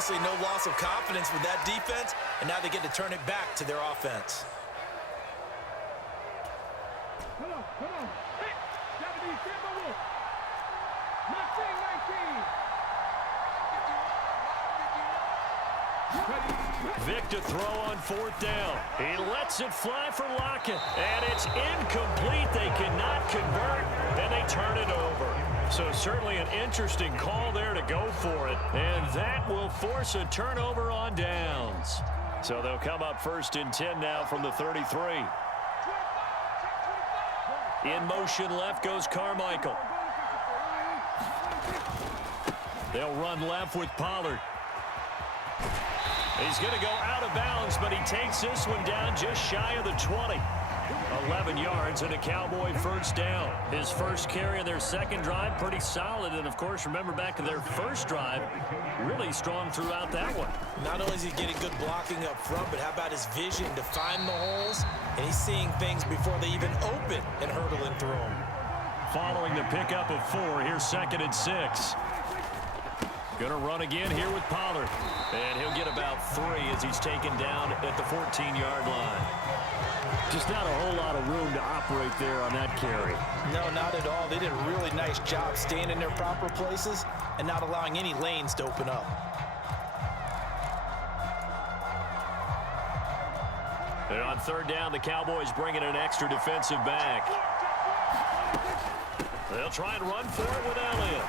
Obviously, no loss of confidence with that defense, and now they get to turn it back to their offense. Come on. Hey, Japanese, stand by wolf. 19. Vic to throw on 4th down. He lets it fly for Lockett, and it's incomplete. They cannot convert, and they turn it over. So certainly an interesting call there to go for it, and that will force a turnover on downs. So they'll come up 1st and 10 now from the 33. In motion left goes Carmichael. They'll run left with Pollard. He's going to go out of bounds, but he takes this one down just shy of the 20. 11 yards and a Cowboy 1st down. His first carry in their second drive, pretty solid. And, of course, remember back to their first drive, really strong throughout that one. Not only is he getting good blocking up front, but how about his vision to find the holes? And he's seeing things before they even open and hurdling through them. Following the pickup of 4, here's 2nd and 6. Going to run again here with Pollard. And he'll get about 3 as he's taken down at the 14-yard line. Just not a whole lot of room to operate there on that carry. No, not at all. They did a really nice job staying in their proper places and not allowing any lanes to open up. And on 3rd down, the Cowboys bring in an extra defensive back. They'll try and run for it with Elliott.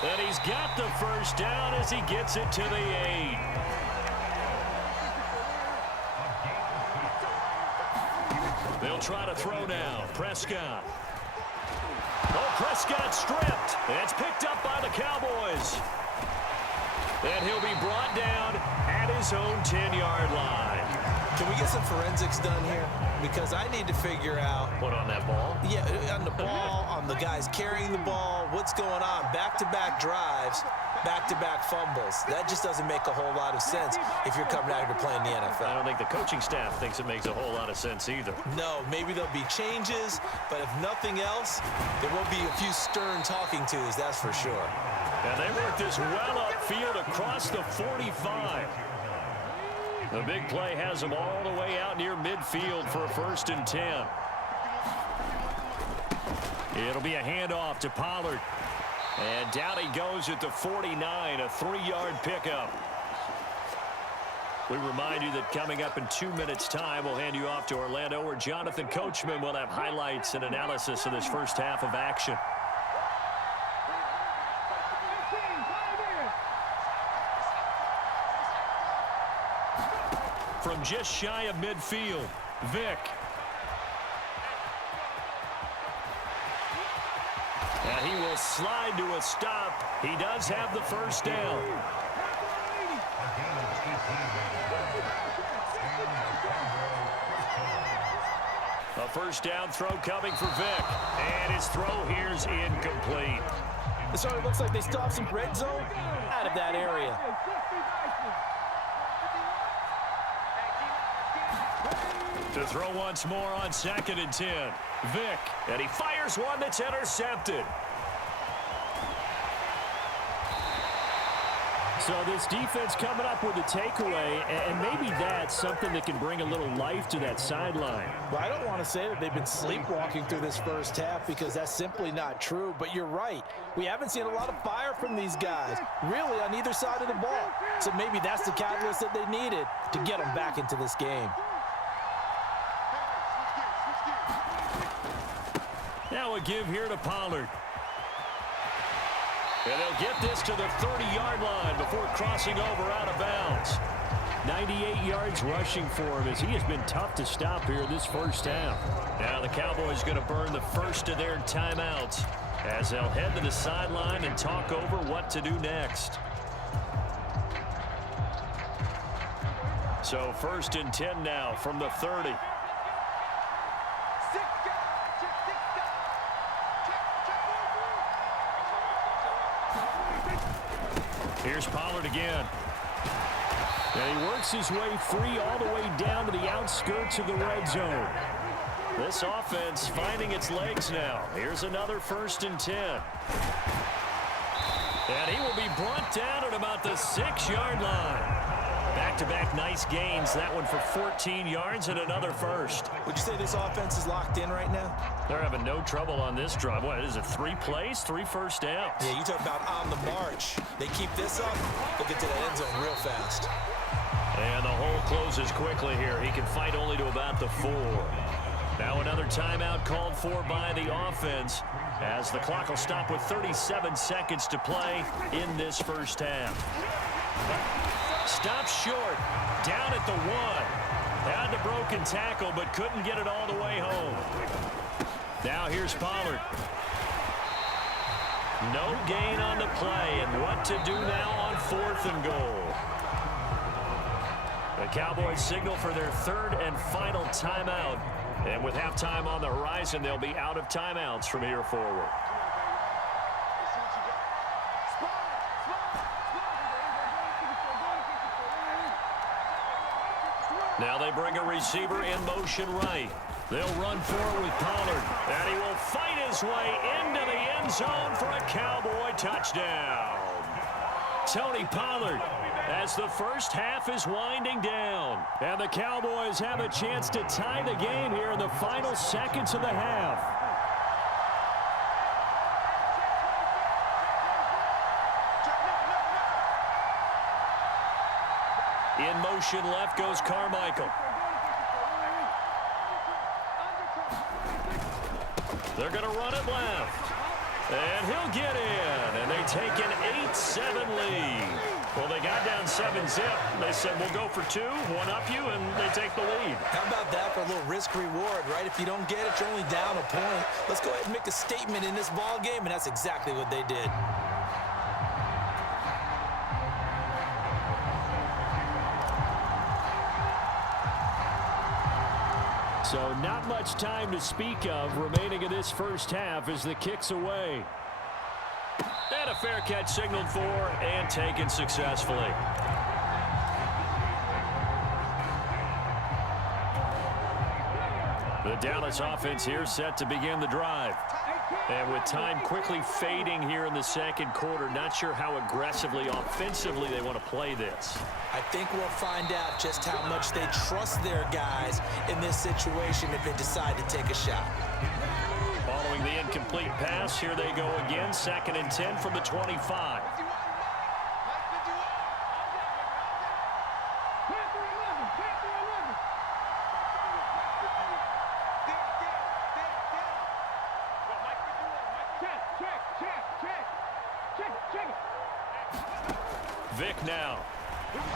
And he's got the 1st down as he gets it to the 8. They'll try to throw now. Prescott. Oh, Prescott stripped. It's picked up by the Cowboys. And he'll be brought down at his own 10-yard line. Can we get some forensics done here? Because I need to figure out... What, on that ball? Yeah, on the ball, on the guys carrying the ball, what's going on? Back-to-back drives, back-to-back fumbles. That just doesn't make a whole lot of sense if you're coming out here to play in the NFL. I don't think the coaching staff thinks it makes a whole lot of sense either. No, maybe there'll be changes, but if nothing else, there will be a few stern talking tos, that's for sure. And they work this well upfield across the 45. The big play has them all the way out near midfield for a 1st and 10. It'll be a handoff to Pollard. And down he goes at the 49, a 3-yard pickup. We remind you that coming up in 2 minutes' time, we'll hand you off to Orlando, where Jonathan Coachman will have highlights and analysis of this first half of action. From just shy of midfield, Vic. And he will slide to a stop. He does have the 1st down. A 1st down throw coming for Vic. And his throw here's incomplete. So it looks like they still have some red zone out of that area. To throw once more on 2nd and 10. Vic, and he fires one that's intercepted. So this defense coming up with a takeaway, and maybe that's something that can bring a little life to that sideline. Well, I don't want to say that they've been sleepwalking through this first half, because that's simply not true. But you're right. We haven't seen a lot of fire from these guys, really, on either side of the ball. So maybe that's the catalyst that they needed to get them back into this game. Now a give here to Pollard. And they'll get this to the 30-yard line before crossing over out of bounds. 98 yards rushing for him, as he has been tough to stop here this first half. Now the Cowboys going to burn the first of their timeouts as they'll head to the sideline and talk over what to do next. So 1st and 10 now from the 30. Here's Pollard again. And he works his way free all the way down to the outskirts of the red zone. This offense finding its legs now. Here's another 1st and 10. And he will be brought down at about the 6-yard line. Back-to-back nice gains. That one for 14 yards and another first. Would you say this offense is locked in right now? They're having no trouble on this drive. What is it, 3 plays, 3 first downs? Yeah, you talk about on the march. They keep this up, they'll get to the end zone real fast. And the hole closes quickly here. He can fight only to about the 4. Now another timeout called for by the offense, as the clock will stop with 37 seconds to play in this first half. Stops short, down at the 1. Had the broken tackle, but couldn't get it all the way home. Now here's Pollard. No gain on the play, and what to do now on 4th and goal. The Cowboys signal for their 3rd and final timeout. And with halftime on the horizon, they'll be out of timeouts from here forward. Now they bring a receiver in motion right. They'll run forward with Pollard, and he will fight his way into the end zone for a Cowboy touchdown. Tony Pollard, as the first half is winding down. And the Cowboys have a chance to tie the game here in the final seconds of the half. In motion left goes Carmichael. They're going to run it left. And he'll get in. And they take an 8-7 lead. Well, they got down 7-zip. They said, we'll go for 2, one up you, and they take the lead. How about that for a little risk-reward, right? If you don't get it, you're only down a point. Let's go ahead and make a statement in this ball game, and that's exactly what they did. So not much time to speak of remaining in this first half as the kick's away. And a fair catch signaled for and taken successfully. The Dallas offense here set to begin the drive. And with time quickly fading here in the second quarter, not sure how aggressively, offensively they want to play this. I think we'll find out just how much they trust their guys in this situation if they decide to take a shot. Following the incomplete pass, here they go again, 2nd and 10 from the 25. Vic now.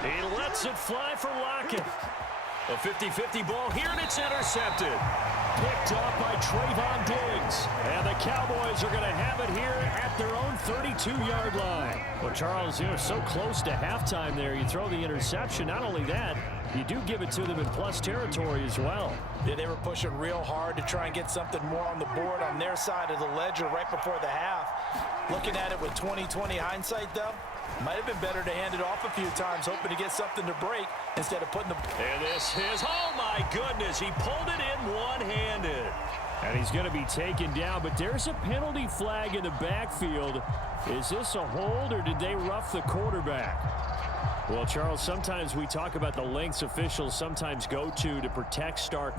He lets it fly for Lockett. A 50-50 ball here, and it's intercepted. Picked up by Trayvon Diggs. And the Cowboys are going to have it here at their own 32-yard line. Well, Charles, so close to halftime there. You throw the interception. Not only that, you do give it to them in plus territory as well. Yeah, they were pushing real hard to try and get something more on the board on their side of the ledger right before the half. Looking at it with 20/20 hindsight, though, might have been better to hand it off a few times, hoping to get something to break instead of putting the... And this is, oh my goodness, he pulled it in one-handed. And he's going to be taken down, but there's a penalty flag in the backfield. Is this a hold, or did they rough the quarterback? Well, Charles, sometimes we talk about the lengths officials sometimes go to protect star